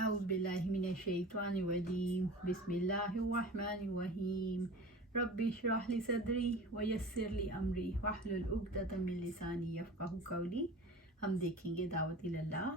اعوذ باللہ من الشیطان الرجیم بسم اللہ الرحمن الرحیم رب اشرح لی صدری ویسر لی امری واحلل عقدۃ من لسانی یفقہوا قولی۔ ہم دیکھیں گے دعوت اللہ،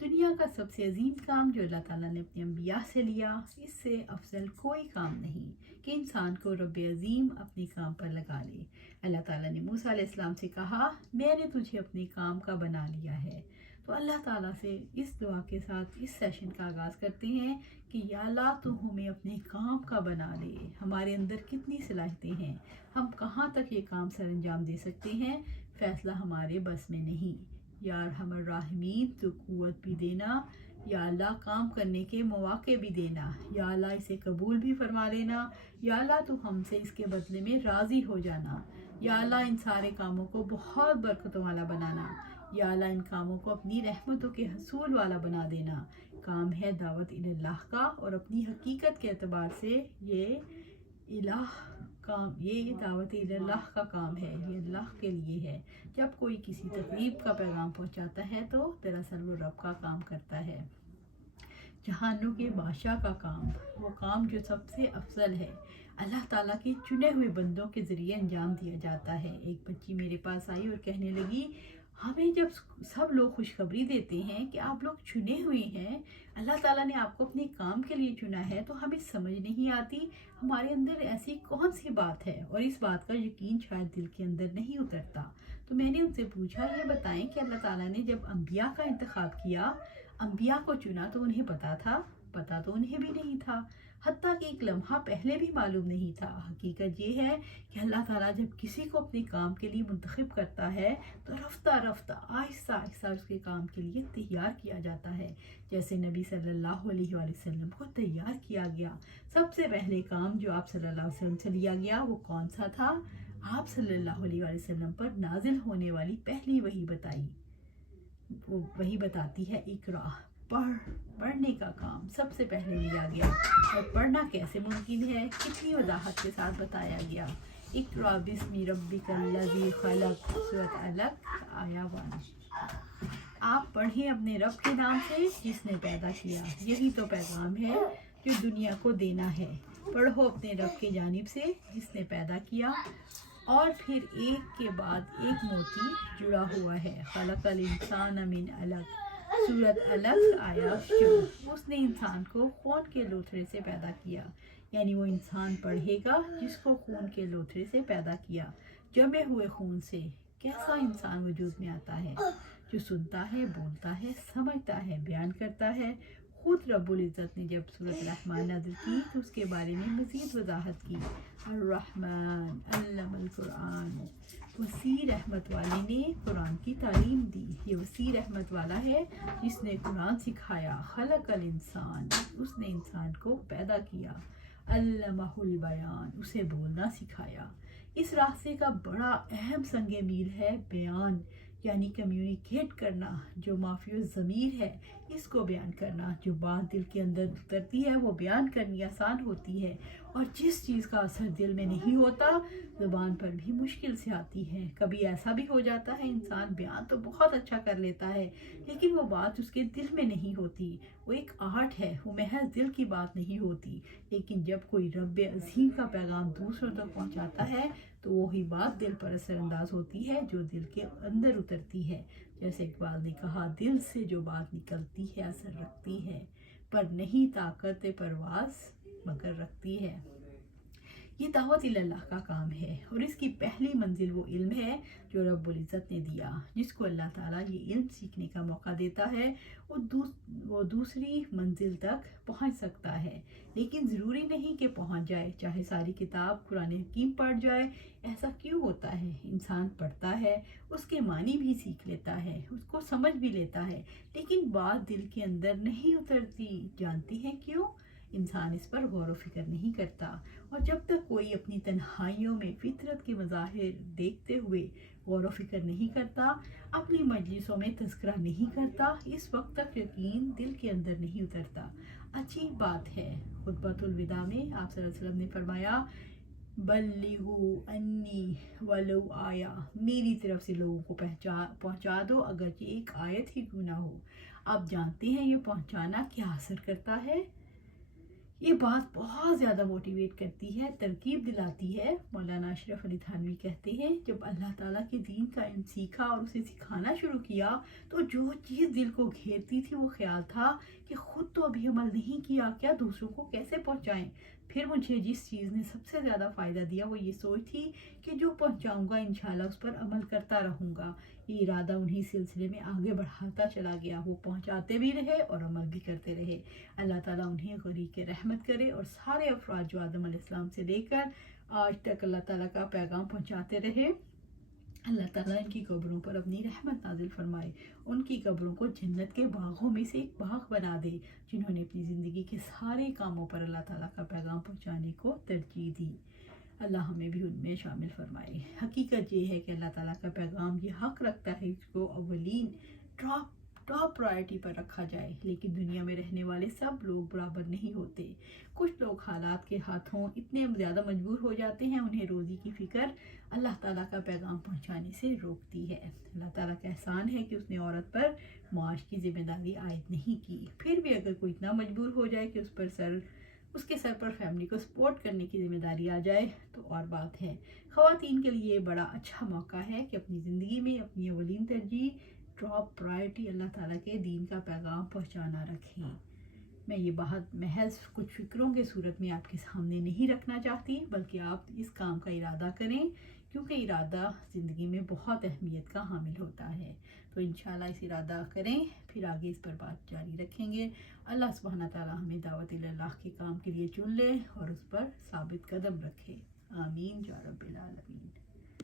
دنیا کا سب سے عظیم کام جو اللہ تعالیٰ نے اپنے انبیاء سے لیا، اس سے افضل کوئی کام نہیں کہ انسان کو رب عظیم اپنے کام پر لگا لے۔ اللہ تعالیٰ نے موسیٰ علیہ السلام سے کہا، میں نے تجھے اپنے کام کا بنا لیا ہے۔ تو اللہ تعالیٰ سے اس دعا کے ساتھ اس سیشن کا آغاز کرتے ہیں کہ یا اللہ تو ہمیں اپنے کام کا بنا لے۔ ہمارے اندر کتنی صلاحیتیں ہیں، ہم کہاں تک یہ کام سر انجام دے سکتے ہیں، فیصلہ ہمارے بس میں نہیں۔ یا ارحم الراحمین تو قوت بھی دینا، یا اللہ کام کرنے کے مواقع بھی دینا، یا اللہ اسے قبول بھی فرما لینا، یا اللہ تو ہم سے اس کے بدلے میں راضی ہو جانا، یا اللہ ان سارے کاموں کو بہت برکتوں والا بنانا، یا اللہ ان کاموں کو اپنی رحمتوں کے حصول والا بنا دینا۔ کام ہے دعوت اللہ کا، اور اپنی حقیقت کے اعتبار سے یہ دعوت اللہ کا کام ہے، یہ اللہ کے لیے ہے۔ جب کوئی کسی تقریب کا پیغام پہنچاتا ہے تو دراصل وہ رب کا کام کرتا ہے، جہانوں کے بادشاہ کا کام، وہ کام جو سب سے افضل ہے، اللہ تعالیٰ کے چنے ہوئے بندوں کے ذریعے انجام دیا جاتا ہے۔ ایک بچی میرے پاس آئی اور کہنے لگی، ہمیں جب سب لوگ خوشخبری دیتے ہیں کہ آپ لوگ چنے ہوئے ہیں، اللہ تعالیٰ نے آپ کو اپنے کام کے لیے چنا ہے، تو ہمیں سمجھ نہیں آتی ہمارے اندر ایسی کون سی بات ہے، اور اس بات کا یقین شاید دل کے اندر نہیں اترتا۔ تو میں نے ان سے پوچھا، یہ بتائیں کہ اللہ تعالیٰ نے جب انبیاء کا انتخاب کیا، انبیاء کو چنا، تو انہیں پتا تھا؟ پتا تو انہیں بھی نہیں تھا، حتیٰ کہ ایک لمحہ پہلے بھی معلوم نہیں تھا۔ حقیقت یہ ہے کہ اللہ تعالیٰ جب کسی کو اپنے کام کے لیے منتخب کرتا ہے تو رفتہ رفتہ آہستہ آہستہ اس کے کام کے لیے تیار کیا جاتا ہے، جیسے نبی صلی اللہ علیہ وآلہ وسلم کو تیار کیا گیا۔ سب سے پہلے کام جو آپ صلی اللہ علیہ وسلم سے لیا گیا وہ کون سا تھا؟ آپ صلی اللہ علیہ وآلہ وسلم پر نازل ہونے والی پہلی وحی بتائی، وہ وحی بتاتی ہے اقرا، پڑھنے کا کام سب سے پہلے لیا گیا۔ اور پڑھنا کیسے ممکن ہے، کتنی وضاحت کے ساتھ بتایا گیا۔ اقرا بسم ربک الذی خلق، سورۃ علق آیا 1۔ آپ پڑھیں اپنے رب کے نام سے جس نے پیدا کیا۔ یہی تو پیغام ہے جو دنیا کو دینا ہے، پڑھو اپنے رب کی جانب سے جس نے پیدا کیا، اور پھر ایک کے بعد ایک موتی جڑا ہوا ہے۔ خلق الانسان من علق، سورۃ علق آیا 2۔ اس نے انسان کو خون کے لوتھڑے سے پیدا کیا، یعنی وہ انسان پڑھے گا جس کو خون کے لوتھڑے سے پیدا کیا۔ جمے ہوئے خون سے کیسا انسان وجود میں آتا ہے، جو سنتا ہے، بولتا ہے، سمجھتا ہے، بیان کرتا ہے۔ خود رب العزت نے جب سورۃ الرحمن نازل کی تو اس کے بارے میں مزید وضاحت کی، الرحمن علم القرآن، وسیع رحمت والے نے قرآن کی تعلیم دی۔ یہ وسیع رحمت والا ہے جس نے قرآن سکھایا۔ خلق الانسان، اس نے انسان کو پیدا کیا۔ علمہ البیان، اسے بولنا سکھایا۔ اس راستے کا بڑا اہم سنگ میل ہے بیان، یعنی کمیونیکیٹ کرنا۔ جو مافی الضمیر ہے اس کو بیان کرنا، جو بات دل کے اندر اترتی ہے وہ بیان کرنی آسان ہوتی ہے، اور جس چیز کا اثر دل میں نہیں ہوتا زبان پر بھی مشکل سے آتی ہے۔ کبھی ایسا بھی ہو جاتا ہے انسان بیان تو بہت اچھا کر لیتا ہے، لیکن وہ بات اس کے دل میں نہیں ہوتی، وہ ایک آرٹ ہے، وہ محض دل کی بات نہیں ہوتی۔ لیکن جب کوئی رب عظیم کا پیغام دوسروں تک پہنچاتا ہے تو وہی بات دل پر اثر انداز ہوتی ہے، جو دل کے اندر اترتی ہے۔ جیسے اقبال نے کہا، دل سے جو بات نکلتی ہے اثر رکھتی ہے، پر نہیں طاقت پرواز مگر رکھتی ہے۔ یہ دعوت اللہ کا کام ہے، اور اس کی پہلی منزل وہ علم ہے جو رب العزت نے دیا۔ جس کو اللہ تعالیٰ یہ علم سیکھنے کا موقع دیتا ہے وہ دوسری منزل تک پہنچ سکتا ہے، لیکن ضروری نہیں کہ پہنچ جائے، چاہے ساری کتاب قرآن حکیم پڑھ جائے۔ ایسا کیوں ہوتا ہے؟ انسان پڑھتا ہے، اس کے معنی بھی سیکھ لیتا ہے، اس کو سمجھ بھی لیتا ہے، لیکن بات دل کے اندر نہیں اترتی۔ جانتی ہیں کیوں؟ انسان اس پر غور و فکر نہیں کرتا، اور جب تک کوئی اپنی تنہائیوں میں فطرت کے مظاہر دیکھتے ہوئے غور و فکر نہیں کرتا، اپنی مجلسوں میں تذکرہ نہیں کرتا، اس وقت تک یقین دل کے اندر نہیں اترتا۔ عجیب بات ہے، خطبۃ الوداع میں آپ صلی اللہ علیہ وسلم نے فرمایا، بلغوا انی ولو آیا، میری طرف سے لوگوں کو پہنچا دو اگرچہ ایک آیت ہی کیوں نہ ہو۔ آپ جانتے ہیں یہ پہنچانا کیا اثر کرتا ہے؟ یہ بات بہت زیادہ موٹیویٹ کرتی ہے، ترغیب دلاتی ہے۔ مولانا اشرف علی تھانوی کہتے ہیں جب اللہ تعالیٰ کے دین کا علم سیکھا اور اسے سکھانا شروع کیا تو جو چیز دل کو گھیرتی تھی وہ خیال تھا کہ خود تو ابھی عمل نہیں کیا، کیا دوسروں کو کیسے پہنچائیں۔ پھر مجھے جس چیز نے سب سے زیادہ فائدہ دیا وہ یہ سوچ تھی کہ جو پہنچاؤں گا انشاءاللہ اس پر عمل کرتا رہوں گا۔ یہ ارادہ انہی سلسلے میں آگے بڑھاتا چلا گیا، وہ پہنچاتے بھی رہے اور عمل بھی کرتے رہے۔ اللہ تعالیٰ انہیں غریق رحمت کرے اور سارے افراد جو آدم علیہ السلام سے لے کر آج تک اللہ تعالیٰ کا پیغام پہنچاتے رہے، اللہ تعالیٰ ان کی قبروں پر اپنی رحمت نازل فرمائے، ان کی قبروں کو جنت کے باغوں میں سے ایک باغ بنا دے، جنہوں نے اپنی زندگی کے سارے کاموں پر اللہ تعالیٰ کا پیغام پہنچانے کو ترجیح دی۔ اللہ ہمیں بھی ان میں شامل فرمائے۔ حقیقت یہ ہے کہ اللہ تعالیٰ کا پیغام یہ حق رکھتا ہے اس کو اولین ٹاپ پرائرٹی پر رکھا جائے، لیکن دنیا میں رہنے والے سب لوگ برابر نہیں ہوتے۔ کچھ لوگ حالات کے ہاتھوں اتنے زیادہ مجبور ہو جاتے ہیں، انہیں روزی کی فکر اللہ تعالیٰ کا پیغام پہنچانے سے روکتی ہے۔ اللہ تعالیٰ کا احسان ہے کہ اس نے عورت پر معاش کی ذمہ داری عائد نہیں کی۔ پھر بھی اگر کوئی اتنا مجبور ہو جائے کہ اس کے سر پر فیملی کو سپورٹ کرنے کی ذمہ داری آ جائے تو اور بات ہے۔ خواتین کے لیے بڑا اچھا موقع ہے کہ اپنی زندگی میں اپنی اولین ترجیح ٹاپ پرائرٹی اللہ تعالیٰ کے دین کا پیغام پہنچانا رکھیں۔ میں یہ بات محض کچھ فکروں کے صورت میں آپ کے سامنے نہیں رکھنا چاہتی، بلکہ آپ اس کام کا ارادہ کریں، کیونکہ ارادہ زندگی میں بہت اہمیت کا حامل ہوتا ہے۔ تو انشاءاللہ اس ارادہ کریں، پھر آگے اس پر بات جاری رکھیں گے۔ اللہ سبحانہ تعالیٰ ہمیں دعوت اللہ کے کام کے لیے چن لے اور اس پر ثابت قدم رکھے۔ آمین یا رب العالمین۔